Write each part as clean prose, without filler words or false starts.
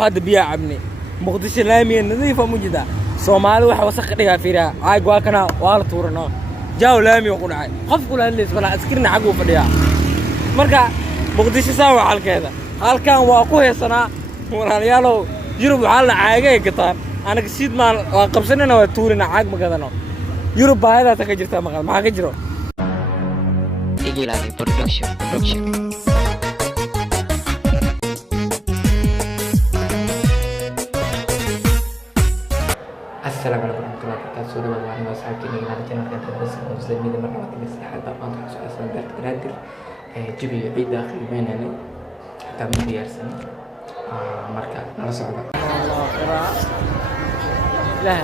هذا بيا عبني مقدش لامي نظيفة موجودة سومالي waxa wasakh ka dhigaa fiiriya caag waa kana waa la tuurano jaaw laami oo qunacay qof kula hadlays bala askirna xaq uu fadhiya marka muqdisho saa waa halkeeda halkan waa ku heesanaa walaalayaalow yurub waxa la caagay gataan anaga siid maal waa qabsanayna waa tuurina caag ma gadano yurub baahida ta ka jirta maqal maxaa ka jiro Igilani production السلام عليكم ورحمة الله وبركاته. سوري والله أنا وأصحابي اللي على قناة كانت بس مسلمين مرة واحدة بس لحد ما نخلص أصلا درت قناتي جيبي عيد داخل بين أنا حتى من ديار سنة مركز على صعبة. الله قراء لا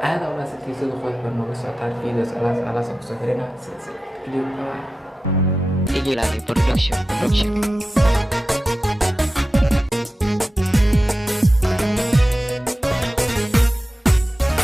هذا ما ستي سيدو خوش برنامج سوتار فيديوز على سوق سهرنا فيديو كمان Igi Lagi Production.